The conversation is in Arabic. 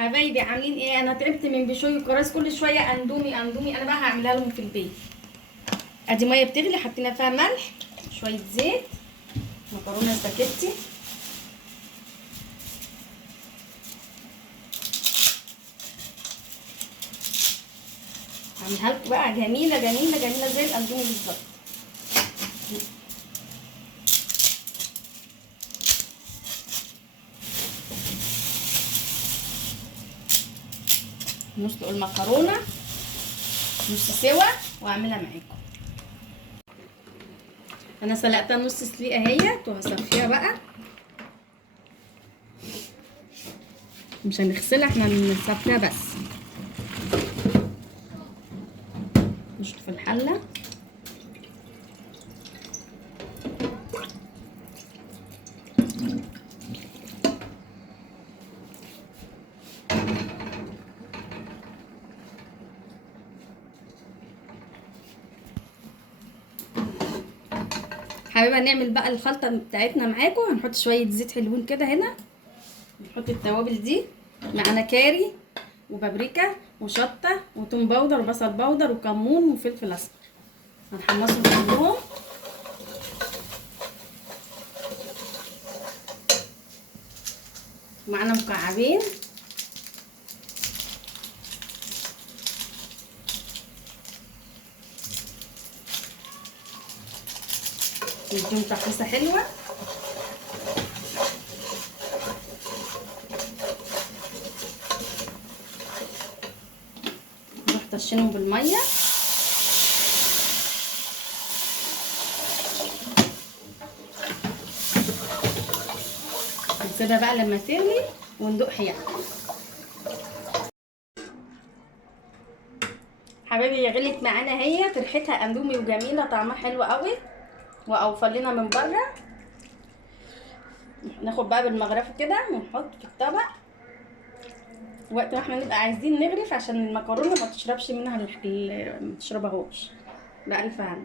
حبايبي عاملين ايه؟ انا تعبت من بشوي الكراس، كل شويه اندومي اندومي. انا بقى هعملها لهم في البيت. ادي ميه بتغلي، حطينا فيها ملح، شويه زيت، مكرونه سباكيتي. هعملها لكم بقى جميله جميله جميله زي الاندومي بالظبط. نسلق المكرونه نص سوا واعملها معاكم. انا سلقتها نص سليقه اهيت وهصفيها بقى. مش هنغسلها، احنا هنصفيها بس. نشطف في الحله. حابه نعمل بقى الخلطه بتاعتنا معاكم. هنحط شويه زيت حلوين كده هنا. نحط التوابل دي، معانا كاري وبابريكا وشطه وتوم باودر وبصل باودر وكمون وفلفل اسمر. هنحمصهم كلهم. معانا مكعبين نديهم تحميصه حلوه. نروح طشينهم بالميه. نسيبها بقى لما تغلي وندوق حياتها. حبايبي هي غلت معانا اهي، ريحتها اندومي وجميله، طعمها حلو قوي واوفر لنا من بره. ناخد بقى بالمغرفه كده ونحط في الطبق وقت ما احنا نبقى عايزين نغرف، عشان المكرونه ما تشربش منها ما تشربهاش. بألف هنا.